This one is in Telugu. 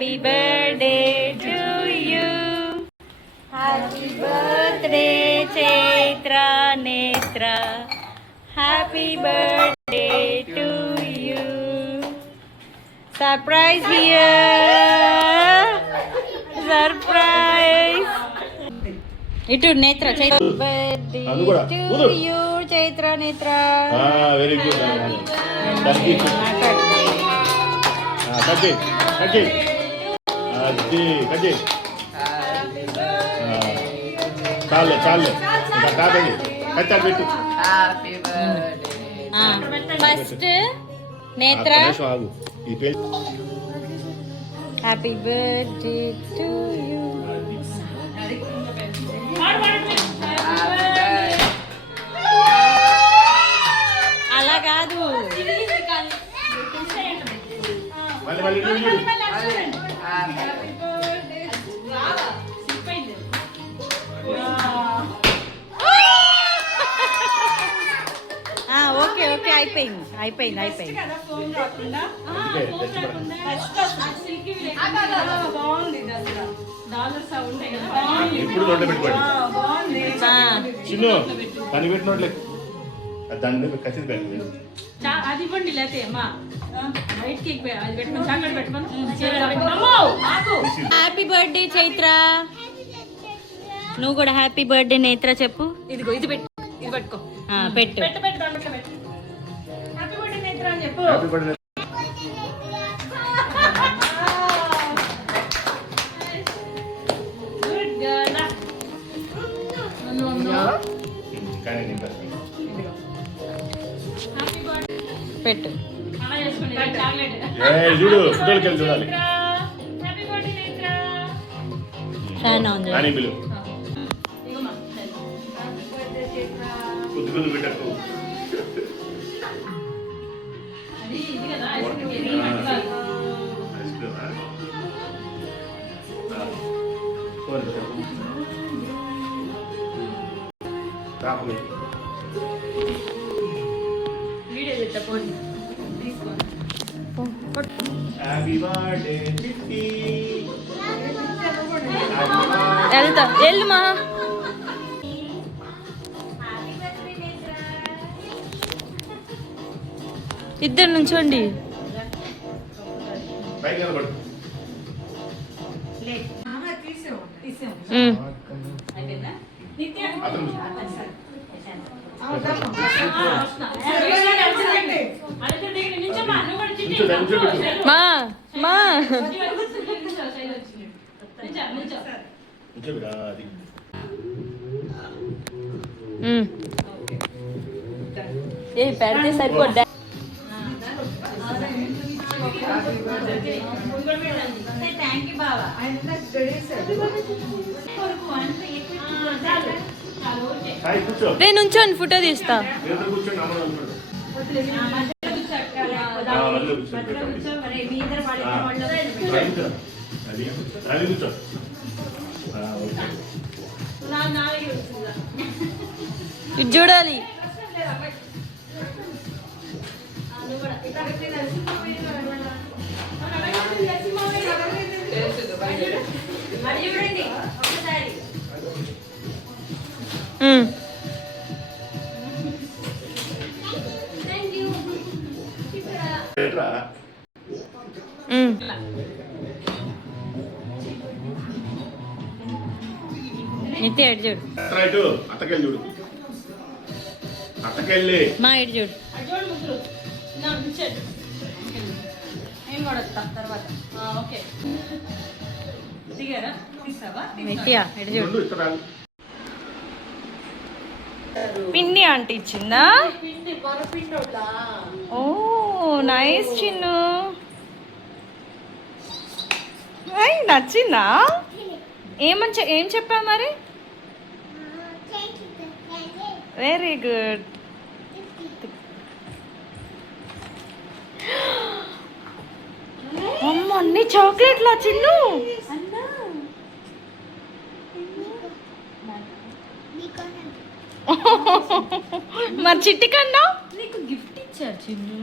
Happy birthday to you. Happy birthday Chaitra Netra. Happy birthday to you. Surprise here. Surprise. ఇటు Netra. Chaitra birthday to you. Chaitra Netra. Very good. చాలే చాలే కాదండి కట్టాలి పెట్టు. First Netra. Happy birthday to you. అలా కాదు. ఓకే ఓకే అయిపోయింది అయిపోయింది అయిపోయింది. ఇప్పుడు దొడ్డ పెట్టుకోండి చిన్ను పని పెట్టినట్లే దాని ఖచ్చితంగా పెట్టండి. అది ఇవ్వండి లేతే అమ్మా హ్యాపీ బర్త్డే చైత్ర. నువ్వు కూడా హ్యాపీ బర్త్డే నేత్ర చెప్పు. ఇదిగో ఇది పెట్టు. ఇది పట్టుకో. పెట్టు పెట్టు పెట్టు. హ్యాపీ బర్త్డే నేత్ర అని చెప్పు. Happy birthday. పెట్టు. చూడు ఫోటోలకి వెళ్ళి చూడాలి. ఫ్యాన్ ఆన్ చేయి. పెట్టకు. వెళ్తా వెళ్మా. ఇద్దరు నుంచోండి. మా మా ఏ పెడితే సరిపోద్దా. నేను నుంచోండి ఫోటో తీస్తా. ఇటు చూడాలి. నిత్య ఎటు చూడు. అత్తకెళ్ళి చూడు. అత్తకెళ్ళి మా ఎటు చూడు. నిత్య ఎటు చూడు. పిన్ని ఆంటీ ఇచ్చిందా? ఓ నైస్ చిన్ను. నచ్చిందా? ఏం చెప్పా మరి? Very good. అమ్మ అన్ని చాక్లెట్లా చిన్ను? మరి చిట్టి కన్నా నీకు గిఫ్ట్ ఇచ్చారు చిన్ను.